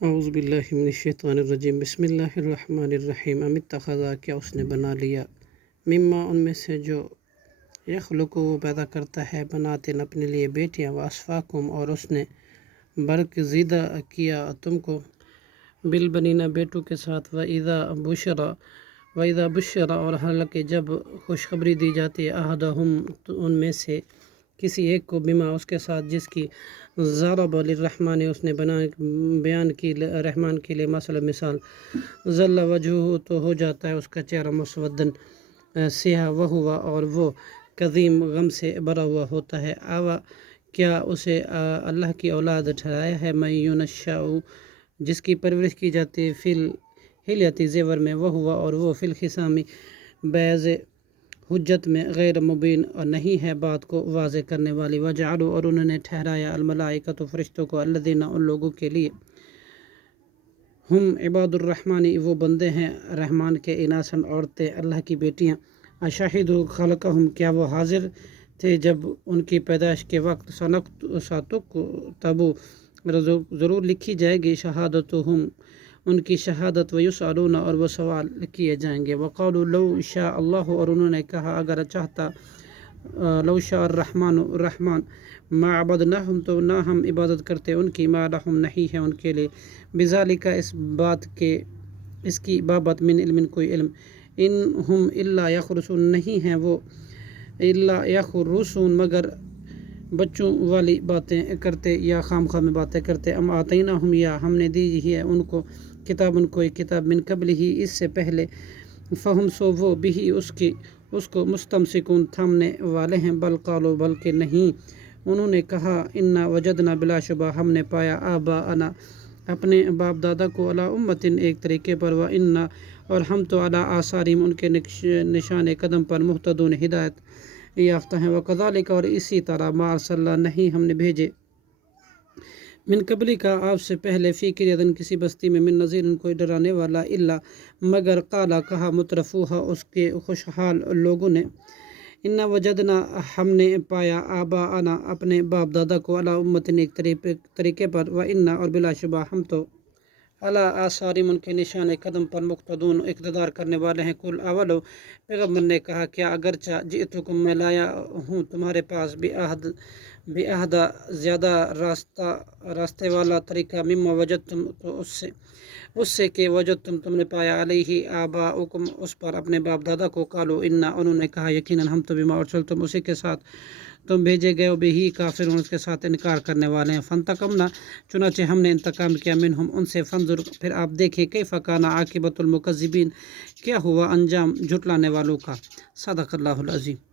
اعوذ باللہ من الشیطان الرجیم بسم اللہ الرحمن الرحیم اتخذا کیا اس نے بنا لیا مما ان میں سے جو یخلق وہ پیدا کرتا ہے بناتن اپنے لیے بیٹیاں واسفاکم اور اس نے برگزیدہ کیا تم کو بالبنینا بیٹوں کے ساتھ وَإِذَا بُشِّرَ اور حالانکہ جب خوشخبری دی جاتی ہے احدہم ان میں سے کسی ایک کو بما اس کے ساتھ جس کی ضرب للرحمن اس نے بیان کی رحمان کے لیے مثال ظل وجہہ تو ہو جاتا ہے اس کا چہرہ مسودن سیاہ وہوا اور وہ قدیم غم سے بھرا ہوا ہوتا ہے آوا کیا اسے اللہ کی اولاد ٹھہرایا ہے من ینشأ جس کی پرورش کی جاتی ہے فی الحلیۃ زیور میں وہوا اور وہ فی الخصام بیض حجت میں غیر مبین اور نہیں ہے بات کو واضح کرنے والی وجعلوا اور انہوں نے ٹھہرایا الملائکۃ فرشتوں کو الذین ان لوگوں کے لیے ہم عباد الرحمن وہ بندے ہیں رحمان کے اناسن عورتیں اللہ کی بیٹیاں اشہدوا خلقہم کیا وہ حاضر تھے جب ان کی پیدائش کے وقت ساتکتبوا ضرور لکھی جائے گی شہادتہم ان کی شہادت ویسألون اور وہ سوال کیے جائیں گے وقالوا لو شاء اللہ اور انہوں نے کہا اگر چاہتا لو شاء الرحمن ما عبدناہم تو نہ ہم عبادت کرتے ان کی ما لہم نہیں ہے ان کے لیے بذالک اس کی بابت من علم کوئی علم ان ہم الا یخرصون نہیں ہیں وہ الا یخرصون مگر بچوں والی باتیں کرتے یا خام میں باتیں کرتے ام آتیناہم یا ہم نے دی ہے ان کو کتاب ان کو ایک کتاب من قبل ہی اس سے پہلے فہم سو وہ بھی اس کو مستمسکون تھامنے والے ہیں بل قالوا بلکہ نہیں انہوں نے کہا انا وجدنا بلا شبہ ہم نے پایا آباءنا اپنے باپ دادا کو علی امتن ایک طریقے پر و انا اور ہم تو علی آثارہم ان کے نشان قدم پر مہتدون ہدایت یافتہ ہیں وکذالک اور اسی طرح ما ارسلنا نہیں ہم نے بھیجے من قبلی کا آپ سے پہلے فی قریۃ کسی بستی میں من نذیر کوئی ڈرانے والا الا مگر قالا کہا مترفوہا اس کے خوشحال لوگوں نے انا وجدنا ہم نے پایا آباءنا اپنے باپ دادا کو علی امتن ایک طریقے پر و انا اور بلا شبہ ہم تو علی آثارہم ان کے نشان قدم پر مقتدون اقتدار کرنے والے ہیں کل اولو پیغمبر نے کہا کیا اگرچہ جئتکم میں لایا ہوں تمہارے پاس بِأَهْدَى زیادہ راستے والا طریقہ مما وجدتم تو اس سے کہ وجدتم تم نے پایا علیہ آباؤکم اس پر اپنے باپ دادا کو قالوا انا انہوں نے کہا یقیناً ہم تو بما ارسلتم اسی کے ساتھ تم بھیجے گئے بہی کافرون اس کے ساتھ انکار کرنے والے ہیں فانتقمنا چنانچہ ہم نے انتقام کیا منہم ان سے فانظر پھر آپ دیکھیں کیف کان عاقبۃ المکذبین کیا ہوا انجام جھٹلانے والوں کا صدق اللہ العظیم